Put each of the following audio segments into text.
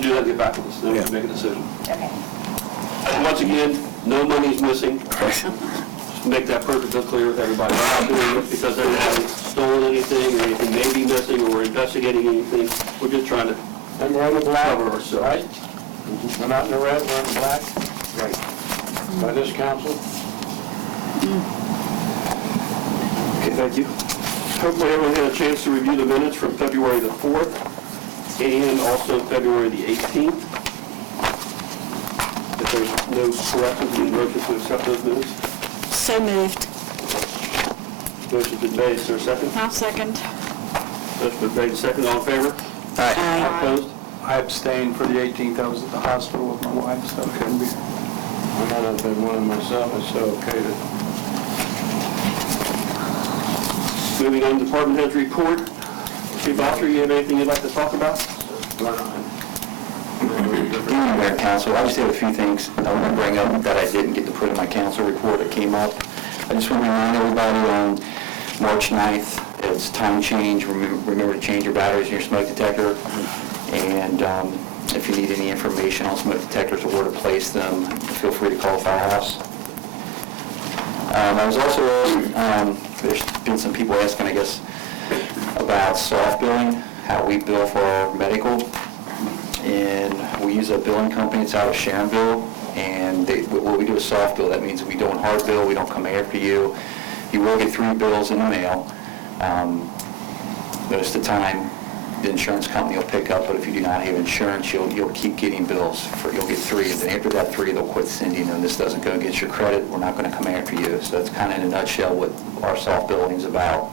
to do that, get back with us, then we can make a decision. Okay. And once again, no money's missing. Just make that perfectly clear with everybody. We're not doing it because they haven't stolen anything or anything may be missing or we're investigating anything. We're just trying to And we're in the black, cover ourselves. right? We're not in the red, we're in the black? Right. By this council? Okay, thank you. Hopefully everyone had a chance to review the minutes from February the 4th and also February the 18th. If there's no corrections, we motion to accept those minutes. So moved. Motion's been made. Is there a second? I'll second. Motion been made. Second. All in favor? Aye. Opposed? I abstained for the 18th. I was at the hospital with my wife, so I couldn't be. I might have been one of myself, it's so okay to... Moving on to department heads report. Chief Boucher, you have anything you'd like to talk about? Mayor and Council, I just have a few things I want to bring up that I didn't get to put in my council report that came up. I just want to remind everybody on March 9th, it's time change. Remember to change your batteries in your smoke detector. And if you need any information on smoke detectors or where to place them, feel free to call the firehouse. I was also, there's been some people asking, I guess, about soft billing, how we bill for our medical. And we use a billing company, it's out of Sharonville, and what we do is soft bill. That means we don't hard bill, we don't come after you. You will get 3 bills in the mail. Most of the time, the insurance company will pick up, but if you do not have insurance, you'll keep getting bills. You'll get 3, and then after that 3, they'll quit sending them. This doesn't go against your credit, we're not going to come after you. So that's kind of in a nutshell what our soft billing is about.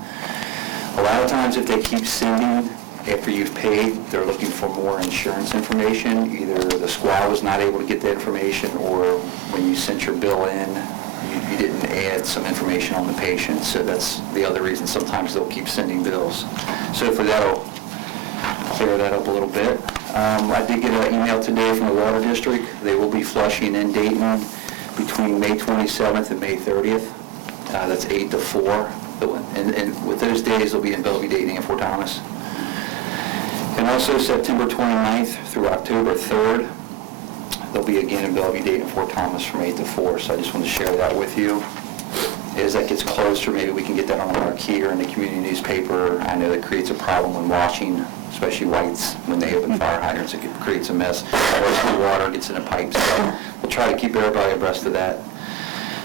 A lot of times if they keep sending, after you've paid, they're looking for more insurance information. Either the squad was not able to get that information, or when you sent your bill in, you didn't add some information on the patient. So that's the other reason sometimes they'll keep sending bills. So for that'll clear that up a little bit. I did get an email today from the Water District. They will be flushing in Dayton between May 27th and May 30th. That's 8 to 4. And with those days, they'll be in Bellevue, Dayton, and Fort Thomas. And also September 29th through October 3rd, they'll be again in Bellevue, Dayton, and Fort Thomas from 8 to 4. So I just want to share that with you. As that gets closer, maybe we can get that on our key or in the community newspaper. I know that creates a problem when washing, especially whites, when they open fire hydrants. It creates a mess. Most of the water gets in the pipes. So we'll try to keep everybody abreast of that.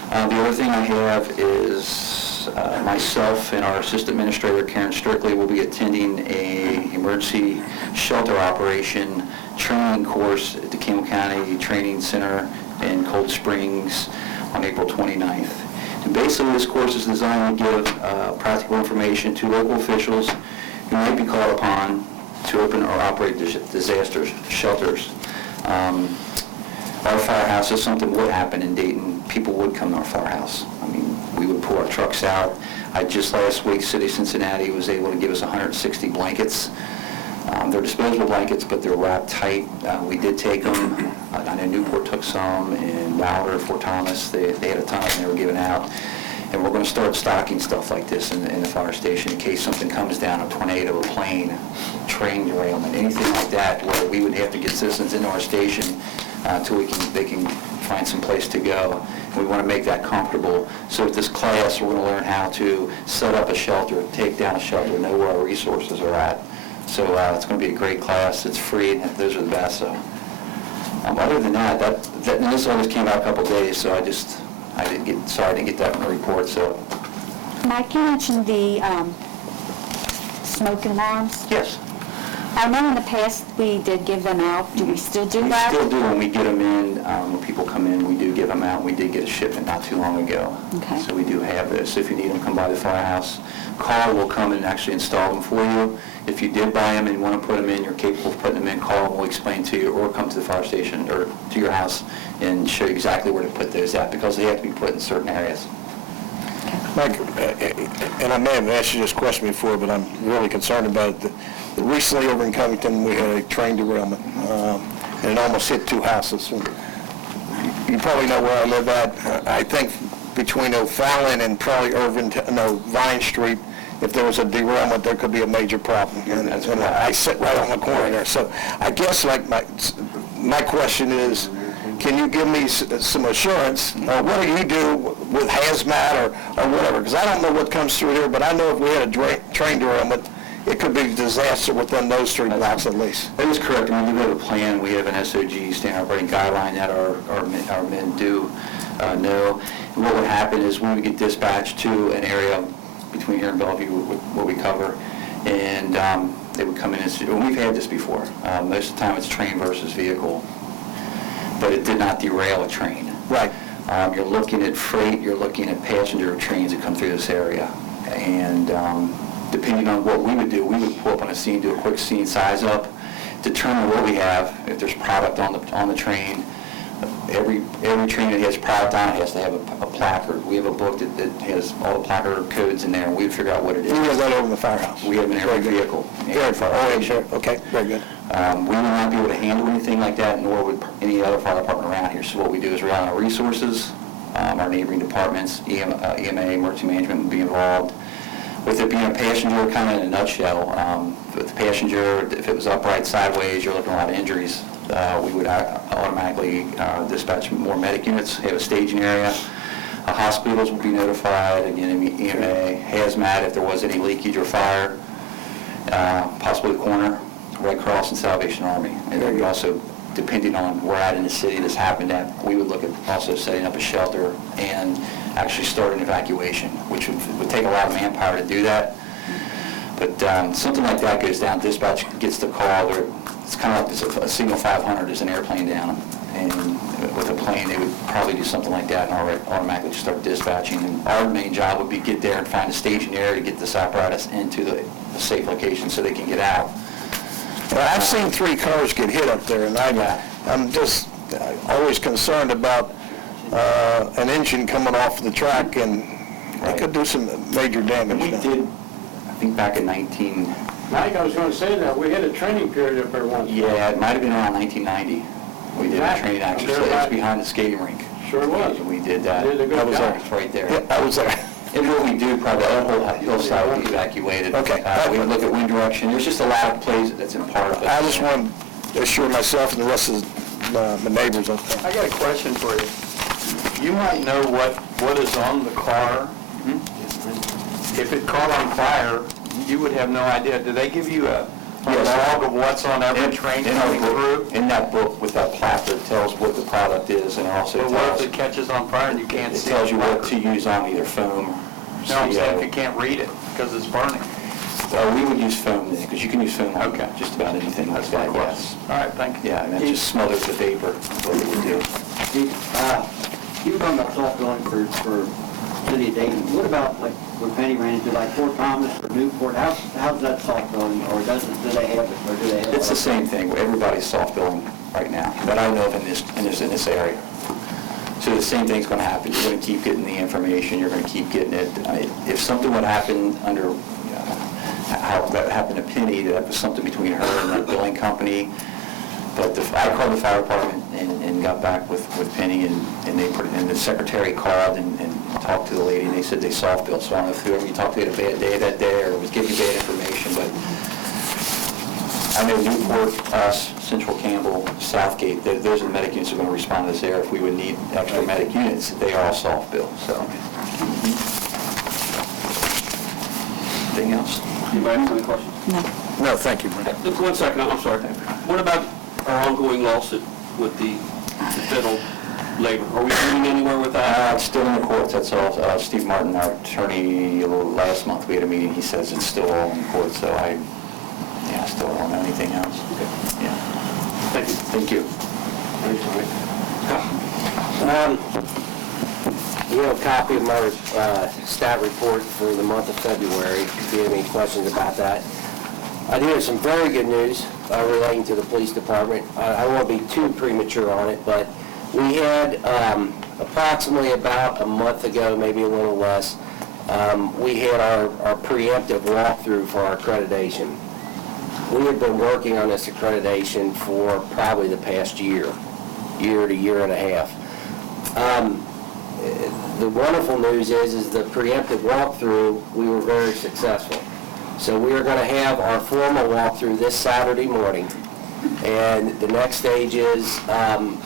The other thing I have is myself and our assistant administrator, Karen Strictly, will be attending a emergency shelter operation training course at the Campbell County Training Center in Cold Springs on April 29th. And basically this course is designed to give practical information to local officials who might be called upon to open or operate disaster shelters. Our firehouse, if something would happen in Dayton, people would come to our firehouse. I mean, we would pull our trucks out. Just last week, City of Cincinnati was able to give us 160 blankets. They're disposable blankets, but they're wrapped tight. We did take them. I know Newport took some, and Wilder, Fort Thomas, they had a ton of them they were giving out. And we're going to start stocking stuff like this in the fire station in case something comes down, a tornado, a plane, train derailment, anything like that, where we would have to get citizens into our station until they can find some place to go. And we want to make that comfortable. So with this class, we're going to learn how to set up a shelter, take down a shelter, know where our resources are at. So it's going to be a great class. It's free, and those are the best. So other than that, and this always came out a couple days, so I didn't get that in the report. So Mike, you mentioned the smoke alarms. yes. I remember in the past we did give them out. Do we still do that? We still do when we get them in. When people come in, we do give them out. We did get a shipment not too long ago. Okay. So we do have this. So if you need them, come by the firehouse. Carl will come and actually install them for you. If you did buy them and want to put them in, you're capable of putting them in, call and we'll explain to you, or come to the fire station or to your house and show you exactly where to put those at, because they have to be put in certain areas. Mike, and I may have asked you this question before, but I'm really concerned about it. Recently over in Covington, we had a train derailment, and it almost hit 2 houses. You probably know where I live at. I think between O'Fallon and probably Vine Street if there was a derailment, there could be a major problem. And I sit right on the corner there. So I guess like my question is, can you give me some assurance, or what do you do with hazmat or whatever? Because I don't know what comes through here, but I know if we had a train derailment, it could be a disaster within those 3 blocks at least. That is correct. I mean, we have a plan, we have an SOG, standard operating guideline that our men do know. And what would happen is when we get dispatched to an area between here and Bellevue, what we cover, and they would come in and say, well, we've had this before. Most of the time it's train versus vehicle, but it did not derail a train. Right. You're looking at freight, you're looking at passenger trains that come through this area. And depending on what we would do, we would pull up on a scene, do a quick scene size up, determine what we have, if there's product on the train. Every train that has product on it has to have a placard. We have a book that has all the placard codes in there, and we'd figure out what it is. We have that over in the firehouse. We have in every vehicle. Very far. Oh, sure. Okay, very good. We would not be able to handle anything like that, nor would any other fire department around here. So what we do is rely on our resources, our neighboring departments, EMA, emergency management would be involved. With it being a passenger, kind of in a nutshell, with the passenger, if it was upright sideways, you're looking at a lot of injuries. We would automatically dispatch more medic units, have a staging area. Hospitals would be notified, again, EMA, hazmat if there was any leakage or fire, possibly the coroner, Red Cross, and Salvation Army. And then we also, depending on where at in the city this happened at, we would look at also setting up a shelter and actually start an evacuation, which would take a lot of manpower to do that. But something like that goes down, dispatch gets the call, it's kind of like a Signal 500 is an airplane down, and with a plane they would probably do something like that and automatically just start dispatching. And our main job would be get there and find a staging area to get this apparatus into the safe location so they can get out. Well, I've seen 3 cars get hit up there, and I'm just always concerned about an engine coming off the track, and it could do some major damage. We did, I think back in Mike, I was going to say that, we had a training period up there once. yeah, it might have been around 1990. We did a training exercise. It was behind the skating rink. Sure was. We did that. Did a good I was job. there, it's right there. Yeah, I was there. And what we do, probably, the whole hillside would be evacuated. Okay. We would look at wind direction. There's just a lot of plays that's in part of it. I just want to assure myself and the rest of my neighbors up there. I got a question for you. You might know what is on the car. If it caught on fire, you would have no idea. Do they give you a log of what's on every train coming through? In that book with that placard tells what the product is, and also But what if tells, it catches on fire and you can't it see tells the you what to placard? use on either foam, No, I'm saying if CO. you can't read it because it's burning. We would use foam, because you can use foam on Okay. just about anything like That's my that, question. yes. All right, thank you. Yeah, and that just smothers the vapor, is what it would do. You were talking about soft building for City of Dayton. What about like when Penny ran into like Fort Thomas or Newport? How's that soft building, or do they have it, or do they have it? It's the same thing, everybody's soft billing right now, that I know of in this area. So the same thing's gonna happen, you're gonna keep getting the information, you're gonna keep getting it. If something would happen under, how that happened to Penny, that was something between her and that billing company. But I called the fire department and got back with Penny, and the secretary called and talked to the lady, and they said they soft billed. So I don't know if whoever you talked to had a bad day that day, or was giving you bad information, but I know Newport, us, Central Campbell, Southgate, those are the medic units that are going to respond to this area. If we would need extra medic units, they are all soft billed, so. Anything else? Anybody have any questions? No, thank you, Brent. Look, 1 second, I'm sorry. What about our ongoing lawsuit with the federal labor? Are we moving anywhere with that? It's still in the courts, that's all. Steve Martin, our attorney, last month we had a meeting, he says it's still all in court, so I still don't know anything else. Okay. Yeah. Thank you. Thank you. Thanks, Mike. You have a copy of my stat report for the month of February, if you have any questions about that. I do have some very good news relating to the police department. I won't be too premature on it, but we had approximately about a month ago, maybe a little less, we had our preemptive walkthrough for our accreditation. We had been working on this accreditation for probably the past year to year and a half. the wonderful news is the preemptive walkthrough, we were very successful. So we are going to have our formal walkthrough this Saturday morning. And the next stage is, I've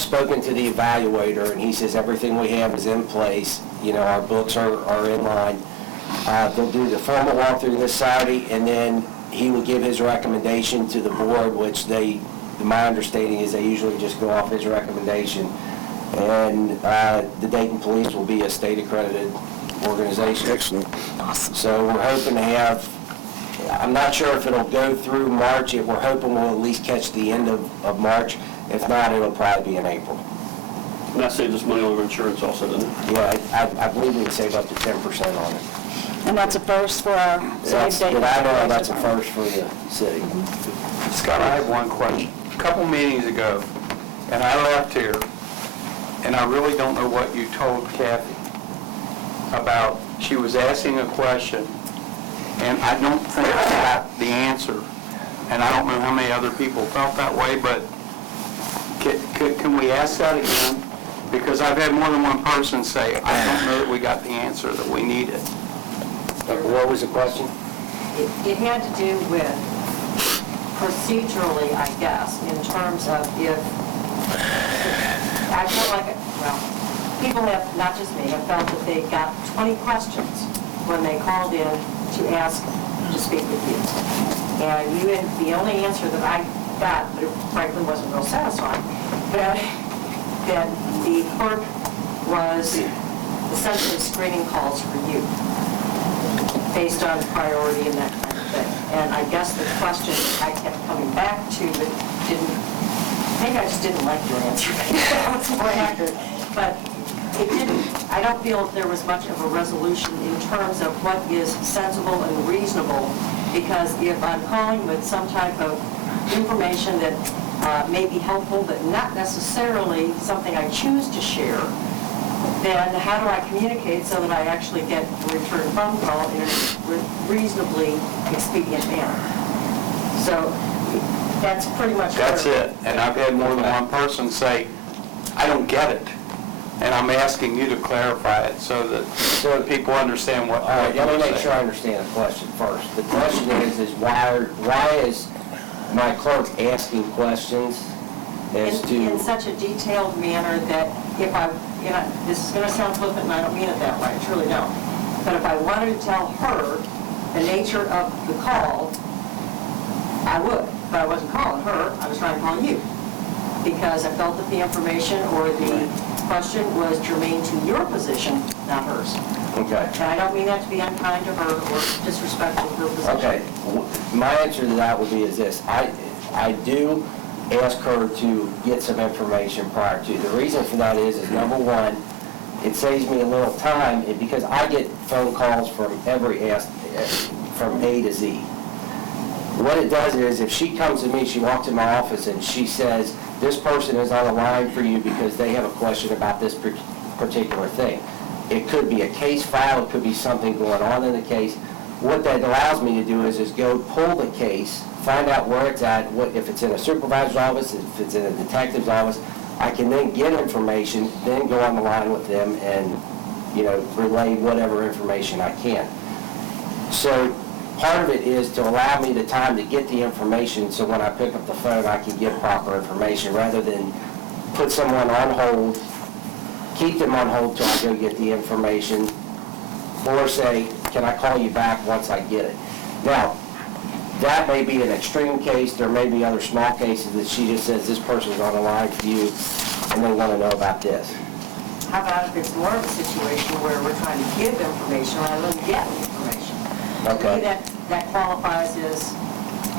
spoken to the evaluator, and he says everything we have is in place. You know, our books are in line. They'll do the formal walkthrough this Saturday, and then he will give his recommendation to the board, which my understanding is they usually just go off his recommendation. And the Dayton Police will be a state-accredited organization. Excellent. So we're hoping to have, I'm not sure if it'll go through March. We're hoping we'll at least catch the end of March. If not, it'll probably be in April. And that saves us money over insurance also, doesn't it? Yeah, I believe we can save up to 10% on it. And that's a first for our city of But I know Dayton. that's a first for the city. Scott, I have one question. A couple meetings ago, and I left here, and I really don't know what you told Kathy about, she was asking a question, and I don't think I got the answer, and I don't know how many other people felt that way, but can we ask that again? Because I've had more than one person say, I don't know that we got the answer that we needed. What was the question? It had to do with procedurally, I guess, in terms of if, I felt like, well, people have, not just me, have felt that they got 20 questions when they called in to ask to speak with you. And the only answer that I got, but it frankly wasn't real satisfying, that the clerk was essentially screening calls for you, based on priority and that kind of thing. And I guess the question I kept coming back to, but maybe I just didn't like your answer. That was more accurate. But it didn't, I don't feel there was much of a resolution in terms of what is sensible and reasonable, because if I'm calling with some type of information that may be helpful, but not necessarily something I choose to share, then how do I communicate so that I actually get a return phone call in a reasonably expedient manner? So that's pretty much... That's it. And I've had more than one person say, I don't get it. And I'm asking you to clarify it so that people understand what All right, let me you're make sure I saying. understand the question first. The question is why is my clerk asking questions as to... in such a detailed manner that if I, this is going to sound flippant and I don't mean it that way, I truly don't. But if I wanted to tell her the nature of the call, I would. But I wasn't calling her, I was trying to call you. Because I felt that the information or the question was germane to your position, not hers. Okay. And I don't mean that to be unkind to her or disrespectful to her position. Okay. My answer to that would be is this. I do ask her to get some information prior to. The reason for that is number one, it saves me a little time because I get phone calls from from A to Z. What it does is if she comes to me, she walks in my office and she says, this person is on the line for you because they have a question about this particular thing. It could be a case file, it could be something going on in the case. What that allows me to do is go pull the case, find out where it's at, if it's in a supervisor's office, if it's in a detective's office. I can then get information, then go on the line with them and, relay whatever information I can. So part of it is to allow me the time to get the information so when I pick up the phone, I can get proper information rather than put someone on hold, keep them on hold till I go get the information, or say, can I call you back once I get it? Now, that may be an extreme case. There may be other small cases that she just says, this person's on the line for you, and they want to know about this. How about if it's more of a situation where we're trying to give information rather than get information? Okay. To me, that qualifies as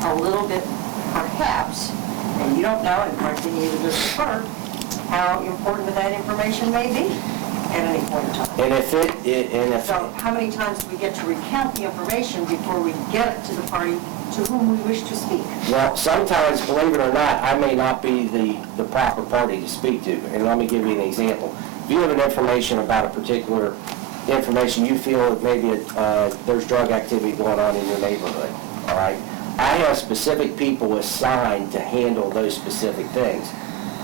a little bit, perhaps, and you don't know, and frankly, neither does the clerk, how important that information may be at any point in time. And So how many times do we get to recount the information before we get it to the party to whom we wish to speak? well, sometimes, believe it or not, I may not be the proper party to speak to. And let me give you an example. If you have an information about a particular information you feel that maybe there's drug activity going on in your neighborhood, all right? I have specific people assigned to handle those specific things,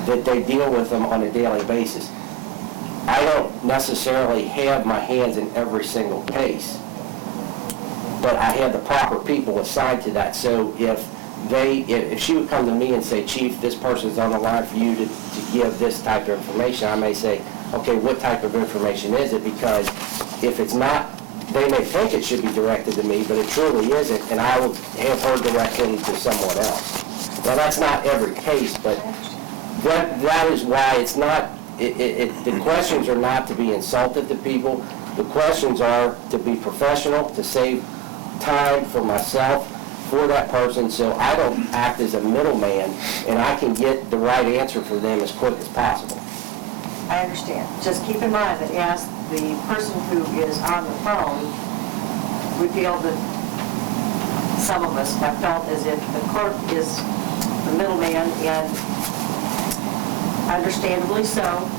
that they deal with them on a daily basis. I don't necessarily have my hands in every single case, but I have the proper people assigned to that. So if she would come to me and say, Chief, this person's on the line for you to give this type of information, I may say, okay, what type of information is it? Because if it's not, they may think it should be directed to me, but it truly isn't, and I will have her direct them to someone else. Now, that's not every case, but that is why it's not, the questions are not to be insulted to people. The questions are to be professional, to save time for myself, for that person, so I don't act as a middleman, and I can get the right answer for them as quick as possible. I understand. Just keep in mind that as the person who is on the phone, we feel that some of us have felt as if the clerk is the middleman, and understandably so,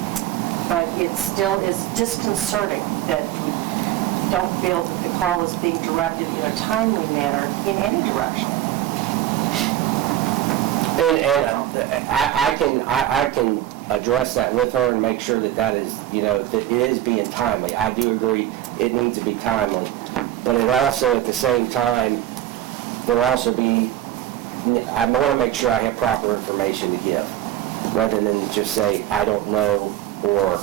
but it still is disconcerting that we don't feel that the call is being directed in a timely manner in any direction. And I can address that with her and make sure that is, that it is being timely. I do agree it needs to be timely. But it also, at the same time, there'll also be, I want to make sure I have proper information to give, rather than just say, I don't know, or,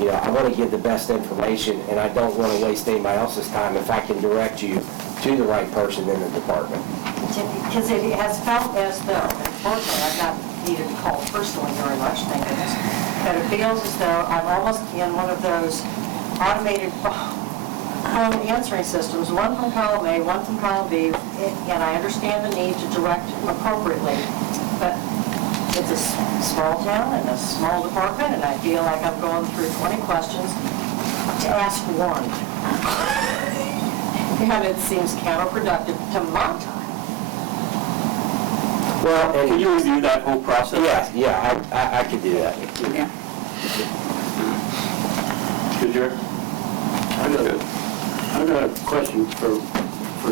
I want to give the best information, and I don't want to waste anybody else's time if I can direct you to the right person in the department. Because it has felt as though, unfortunately, I've not needed to call personally very much, thank goodness, but it feels as though I'm almost in one of those automated phone answering systems, one from column A, one from column B, and I understand the need to direct appropriately, but it's a small town and a small department, and I feel like I'm going through 20 questions to ask one. And it seems counterproductive to my time. Well, Can and, you review that whole process? yeah, I could do that. Yeah. Good, Jerry? I got a question for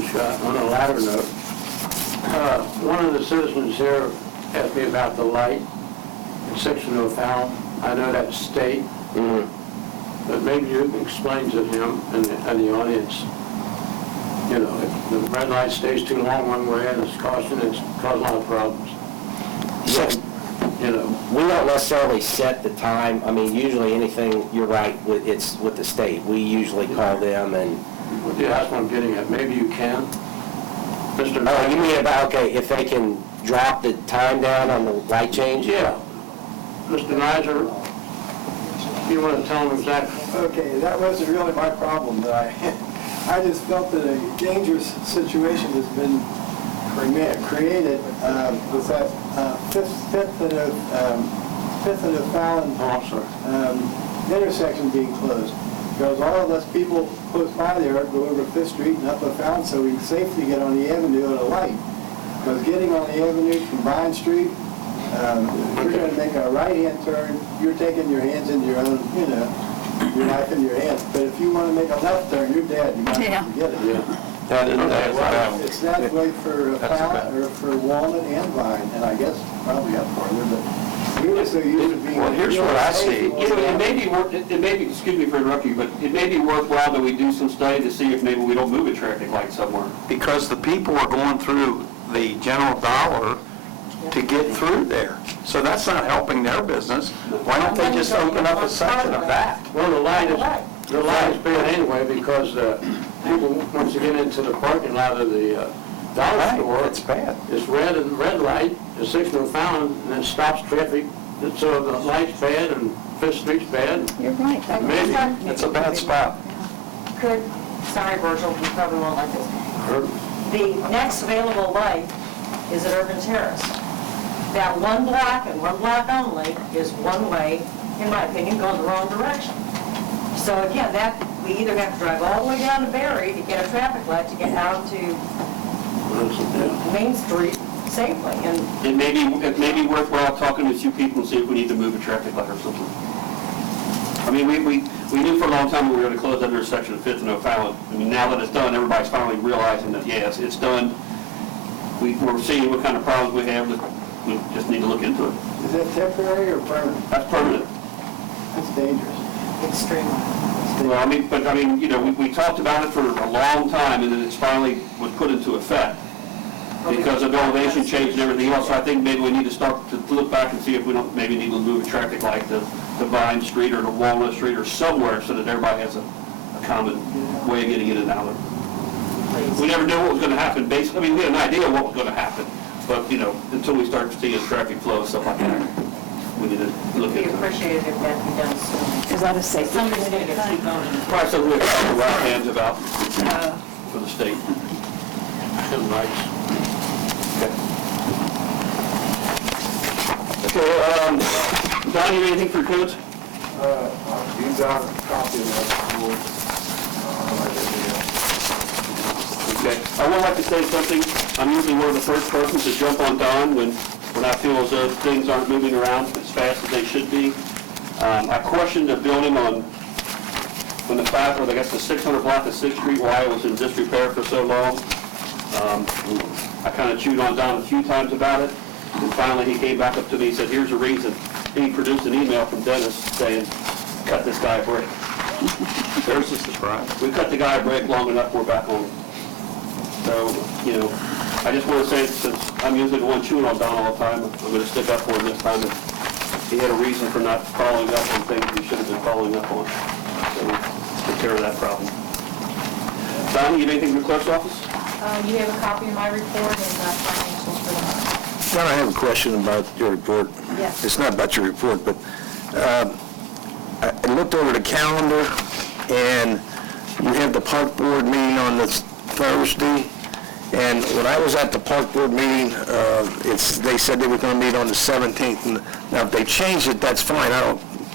Scott on a latter note. One of the citizens here asked me about the light in section of O'Fallon. I know that's state, but maybe you can explain to him and the audience, if the red light stays too long one way and it's causing a lot of problems. We don't necessarily set the time. I mean, usually anything, you're right, it's with the state. We usually call them and... Yeah, that's what I'm getting at. Maybe you can. Mr. Oh, you mean about, okay, if they can drop the time down on the light change? Yeah. Mr. Nizer, you want to tell them exactly? Okay, that wasn't really my problem. That I just felt that a dangerous situation has been created with that Fifth and O'Fallon Oh, I'm sorry. intersection being closed. Because all of us people close by there go over 5th Street and up O'Fallon so we can safely get on the avenue at a light. Because getting on the avenue from Vine Street, if you're going to make a right-hand turn, you're taking your hands into your own, your life in your hands. But if you want to make a left turn, you're dead. You might Yeah. forget it. Yeah. It's that way for O'Fallon or for Walnut and Vine, and I guess probably up farther, but we were so used to being. Well, here's what I see. It may be, excuse me for interrupting you, but it may be worthwhile that we do some study to see if maybe we don't move a traffic light somewhere. Because the people are going through the general dollar to get through there. So that's not helping their business. Why don't they just open up a section of that? Well, the light is bad anyway because people, once you get into the parking lot of the dollar store, It's bad. it's red light, the section of Fallon, and it stops traffic. So the light's bad and Fifth Street's bad. You're right. Maybe. It's a bad spot. Sorry, Virgil, you probably won't like this. The next available light is at Urban Terrace. That one block and one block only is one way, in my opinion, going the wrong direction. So again, we either have to drive all the way down to Berry to get a traffic light to get out to Main Street safely. And It may be worthwhile talking to a few people and see if we need to move a traffic light or something. I mean, we knew for a long time we were going to close that intersection of 5th and O'Fallon. I mean, now that it's done, everybody's finally realizing that, yes, it's done. We're seeing what kind of problems we have. We just need to look into it. Is that temporary or permanent? That's permanent. That's dangerous. It's streamlined. Well, we talked about it for a long time, and then it's finally was put into effect because of elevation change and everything else. So I think maybe we need to start to look back and see if we don't maybe need to move a traffic light to Vine Street or to Walnut Street or somewhere so that everybody has a common way of getting in and out of it. We never knew what was going to happen. We had an idea of what was going to happen, but, until we start seeing traffic flow and stuff like that, we need to look We into it. appreciate it if that be done soon. Is that a safety? Something's going to keep going. Probably something we have to talk our hands about for the state. Okay, Don, you have anything for codes? You got a copy of that report. Okay. I would like to say something. I'm usually one of the first persons to jump on Don when I feel as though things aren't moving around as fast as they should be. I questioned the building on the 600 block of 6th Street, why it was in disrepair for so long. I kind of chewed on Don a few times about it, and finally he came back up to me and said, here's the reason. He produced an email from Dennis saying, cut this guy a break. There's the surprise. We cut the guy a break long enough, we're back on. So, I just want to say, since I'm usually the one chewing on Don all the time, I'm going to stick up for him this time. He had a reason for not following up on things he should have been following up on. So, take care of that problem. Don, you have anything from the clerk's office? You have a copy of my report and financials for the month. John, I have a question about your report. Yes. It's not about your report, but I looked over the calendar, and you have the park board meeting on this Thursday, and when I was at the park board meeting, they said they were going to meet on the 17th, and now if they changed it, that's fine.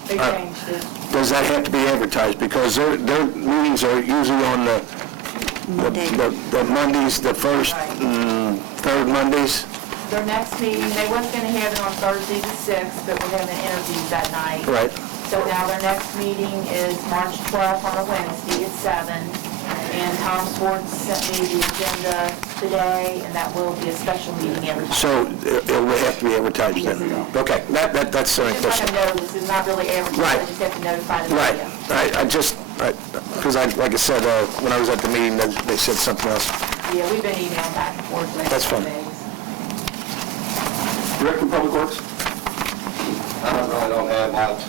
They changed it. Does that have to be advertised? Because their meetings are usually on the Mondays, the first and third Mondays. Their next meeting, they wasn't going to have it on Thursday the 6th, but we're having interviews that night. Right. So now their next meeting is March 12th on a Wednesday at 7. And Tom Swartz sent me the agenda today, and that will be a special meeting every time. So it will have to be advertised then? Yes, it will. Okay, that's the only Just like question. a notice, it's not really advertised, Right. you just have to notify the Right, media. because like I said, when I was at the meeting, they said something else. Yeah, we've been emailing back and forth the That's last few fine. days. Director of Public Works? I really don't have much.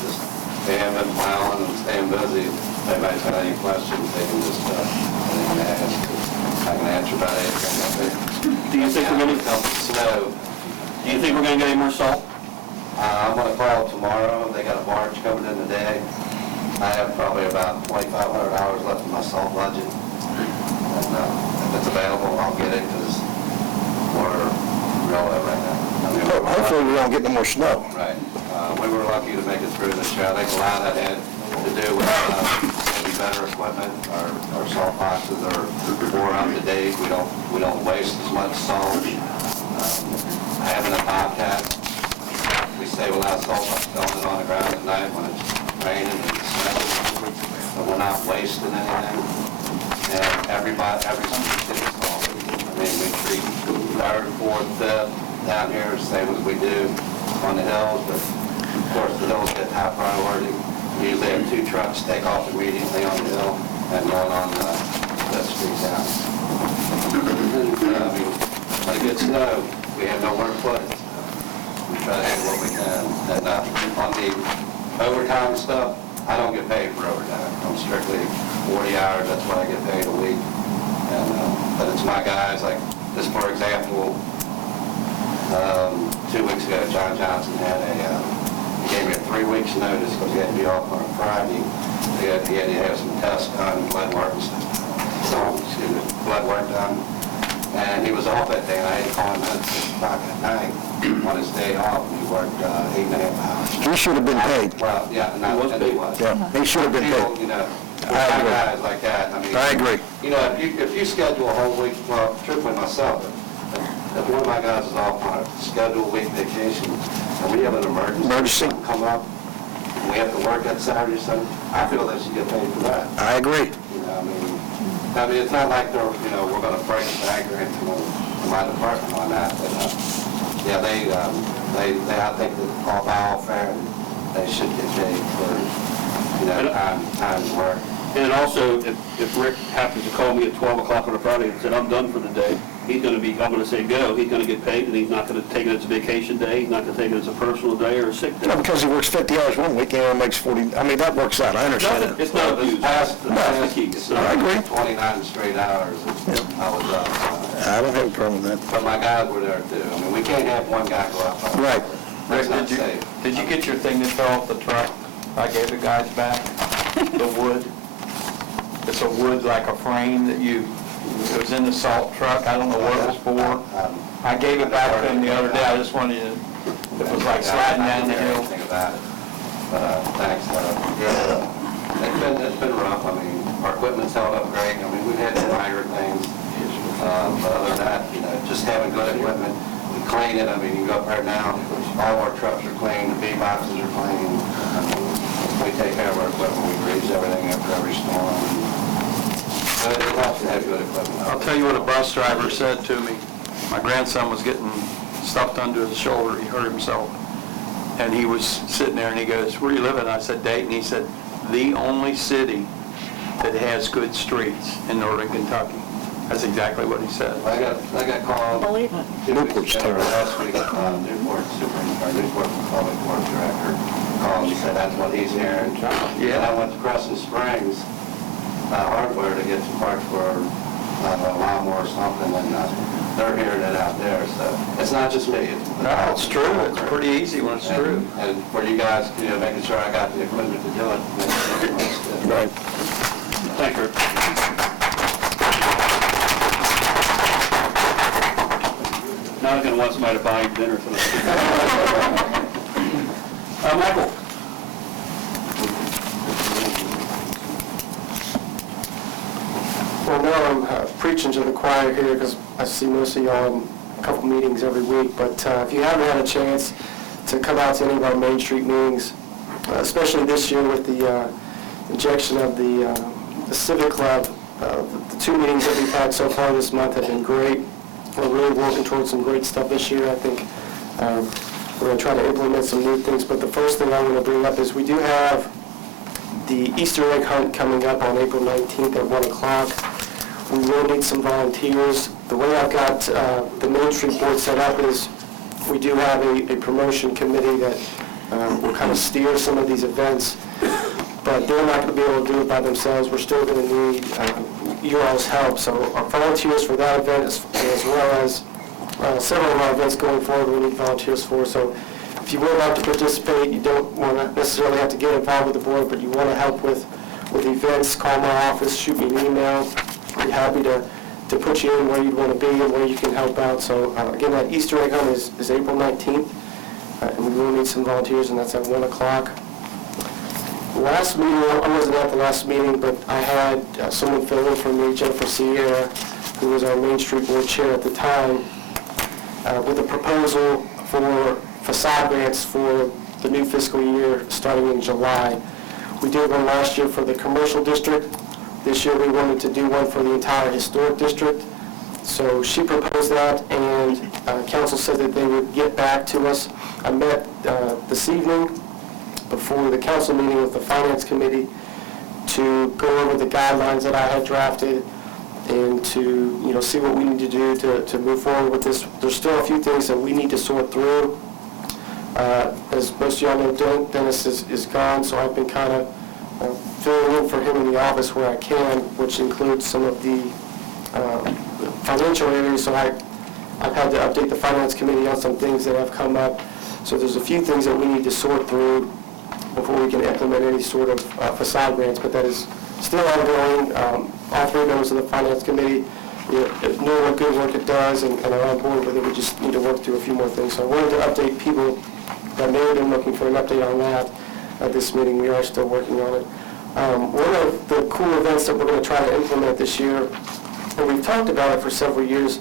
Just staying and plowing and staying busy. If anybody's got any questions, they can just, ask. I can answer about anything. Do you think we're going to Help the snow. Do you think we're going to get any more salt? I'm gonna call tomorrow. They got a barge coming in today. I have probably about $2,500 left in my salt budget. And if it's available, I'll get it because we're real low right now. Hopefully we don't get no more snow. Right. We were lucky to make it through this year. I think a lot of that had to do with maybe better equipment. Our salt boxes are more up to date. We don't waste as much salt. Having a Bobcat, we save a lot of salt by throwing it on the ground at night when it's raining and it's snowing. So we're not wasting anything. And every city gets salt. I mean, we treat 3rd, 4th, 5th down here the same as we do on the hills, but of course the hills get high priority. We usually have 2 trucks take off immediately on the hill and one on the street down. I mean, when it gets snow, we have nowhere to put it. We try to do what we can. And on the overtime stuff, I don't get paid for overtime. I'm strictly 40 hours, that's what I get paid a week. And but it's my guys, like this for example, 2 weeks ago, John Johnson had he gave me a 3 weeks notice because he had to be off on a Friday. He had to have some tests done, blood work and stuff. Blood work done. And he was off that day, and I had to call him at 6 o'clock at night on his day off, and he worked 8.5 hours. He should have been paid. Well, yeah, and he was. Yeah, he should have been People, paid. with I agree. guys like that, I mean. I agree. If you schedule a whole week, well, truthfully myself, if one of my guys is off on a scheduled week vacation, and we have an emergency come up, and we have to work that Saturday or Sunday, I feel they should get paid for that. I agree. I mean, it's not like we're going to break a bank or anything in my department on that, but, yeah, I think that by all fair, they should get paid for time to work. And also, if Rick happens to call me at 12 o'clock on a Friday and said, I'm done for the day, I'm going to say go, he's going to get paid, and he's not going to take it as a vacation day, he's not going to take it as a personal day or a sick No, day. because he works 50 hours one week and only makes 40, I mean, that works out, I understand that. It's not abuse, that's the key. It's I not, agree. 29 straight hours, and I was up. I don't have a problem with that. But my guys were there too. I mean, we can't have one guy go out. Right. That's Rick, not safe. did you get your thing that fell off the truck? I gave the guys back, the wood. It's a wood like a frame that it was in the salt truck, I don't know what it was for. I gave it back to them the other day, I just wanted to, it was like sliding down the hill. Anything about it. But thanks. It's been rough. I mean, our equipment's held up great. I mean, we've had some minor things. But other than that, just having good equipment, we clean it. I mean, you go up there now, all our trucks are clean, the B-boxes are clean. We take care of our equipment. We grease everything after every storm. But it helps to have good equipment. I'll tell you what a bus driver said to me. My grandson was getting stuffed under his shoulder, he hurt himself. And he was sitting there and he goes, where do you live in? I said, Dayton. He said, the only city that has good streets in northern Kentucky. That's exactly what he said. I got called. Believe it. 2 Newport's weeks ago, terrible. last week, Newport Public Works Director called and said that's what he's hearing. Yeah. And I went to Crescent Springs Hardware to get some parts for a lawnmower or something, and they're hearing it out there, so it's not just me. No, it's true. It's pretty easy when it's true. And for you guys, making sure I got the equipment to do it. Right. thank you. Now I'm going to want somebody to buy you dinner tonight. Michael? Well, no, I'm preaching to the choir here because I see most of y'all in a couple meetings every week, but if you haven't had a chance to come out to any of our Main Street meetings, especially this year with the injection of the Civic Club, the 2 meetings that we've had so far this month have been great. We're really working towards some great stuff this year. I think we're going to try to implement some new things, but the first thing I want to bring up is we do have the Easter egg hunt coming up on April 19th at 1 o'clock. We will need some volunteers. The way I've got the Main Street Board set up is we do have a promotion committee that will kind of steer some of these events, but they're not going to be able to do it by themselves. We're still going to need you all's help. So our volunteers for that event, as well as several of our events going forward, we need volunteers for. So if you would like to participate, you don't want to necessarily have to get involved with the board, but you want to help with events, call my office, shoot me an email. I'd be happy to put you in where you'd want to be and where you can help out. So again, that Easter egg hunt is April 19th, and we will need some volunteers, and that's at 1 o'clock. Last meeting, I wasn't at the last meeting, but I had someone fill in for me, Jennifer Sierra, who was our Main Street Board Chair at the time, with a proposal for facade grants for the new fiscal year starting in July. We did one last year for the commercial district. This year we wanted to do one for the entire historic district. So she proposed that, and council said that they would get back to us. I met this evening before the council meeting with the finance committee to go over the guidelines that I had drafted and to see what we need to do to move forward with this. There's still a few things that we need to sort through. As most of y'all know, Dennis is gone, so I've been kind of filling in for him in the office where I can, which includes some of the financial areas. So I've had to update the finance committee on some things that have come up. So there's a few things that we need to sort through before we can implement any sort of facade grants, but that is still ongoing. All 3 members of the finance committee know what good work it does and are on board with it. We just need to work through a few more things. So I wanted to update people that may have been looking for an update on that at this meeting. We are still working on it. One of the cool events that we're going to try to implement this year, and we've talked about it for several years,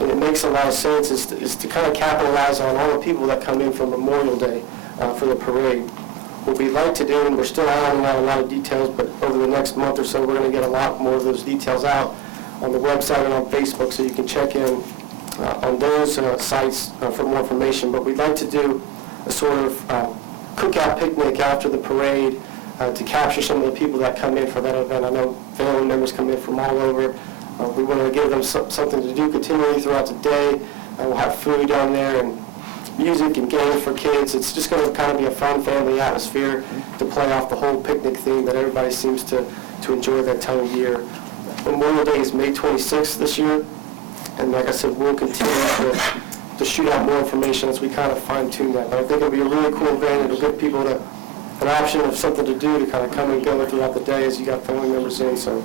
and it makes a lot of sense, is to kind of capitalize on all the people that come in for Memorial Day for the parade. What we'd like to do, and we're still ironing out a lot of details, but over the next month or so, we're going to get a lot more of those details out on the website and on Facebook, so you can check in on those sites for more information. But we'd like to do a sort of cookout picnic after the parade to capture some of the people that come in for that event. I know family members come in from all over. We want to give them something to do continually throughout the day. We'll have food down there and music and games for kids. It's just going to kind of be a fun family atmosphere to play off the whole picnic theme that everybody seems to enjoy that time of year. Memorial Day is May 26th this year, and like I said, we'll continue to shoot out more information as we kind of fine tune that. But I think it'll be a really cool event. It'll give people an option of something to do to kind of come and go throughout the day as you got family members in. So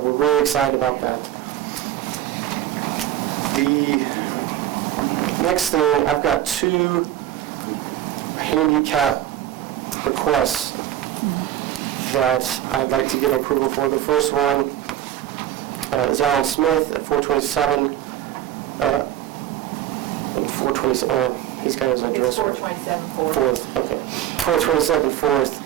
we're really excited about that. The next thing, I've got 2 handicap requests that I'd like to get approval for. The first one is Alan Smith at 427, 427, he's got his address. It's 427 Fourth. Fourth, okay. 427 Fourth.